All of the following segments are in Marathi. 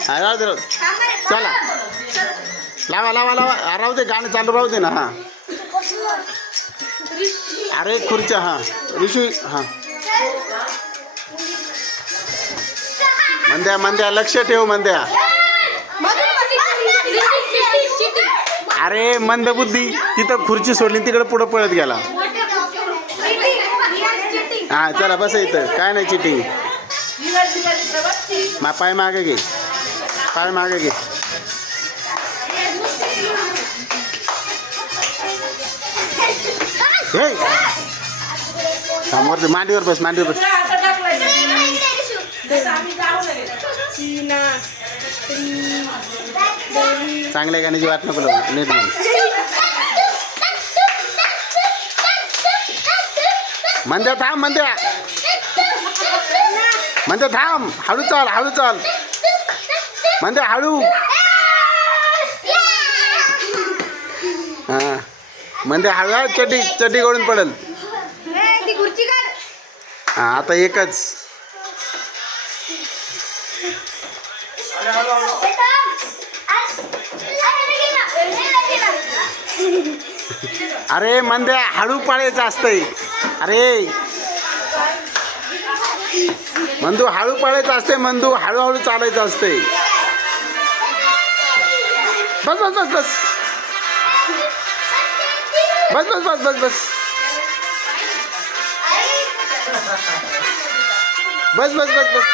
हा राहू दे चला लावा लावा लावा राहू दे गाणं चालू राहू दे ना हां अरे खुर्च्या हां ऋषू हां मंद्या लक्ष ठेव मंद्या अरे मंदबुद्धी तिथं खुर्ची सोडली तिकडे पुढं पळत गेला हां चला बस इथं काय नाही चिटिंग पाय मागे घे पाय मागे घे समोर मांडीवर बस मांडीवर बस चांगल्या गाण्याची वाट नको लावू नीट मंद्या थांब मंद्या थांब हळू चाल मंद्या हळू हां मंद्या हळू चड्डी गळून पडेल हां आता एकच अरे मंद्या हळू पाळायचं असतंय अरे मंदू हळू पाळायचं असते मंदू हळूहळू चालायचं असते बस बस बस बस बस बस बस बस बस बस बस बस बस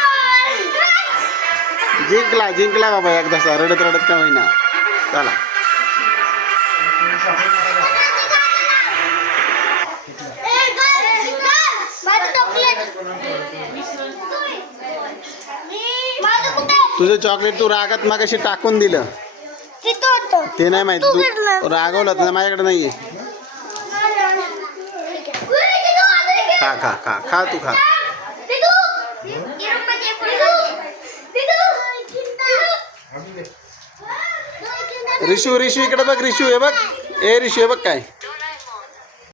जिंकला बाबा एकदा रडत का होईना चला तुझं चॉकलेट तू रागात मागाशी टाकून दिलं ते नाही माहिती तू रागवलं तर माझ्याकडे नाहीये खा खा खा खा तू खा रिशू इकडे बघ रिशू हे बघ ए रिशू हे बघ काय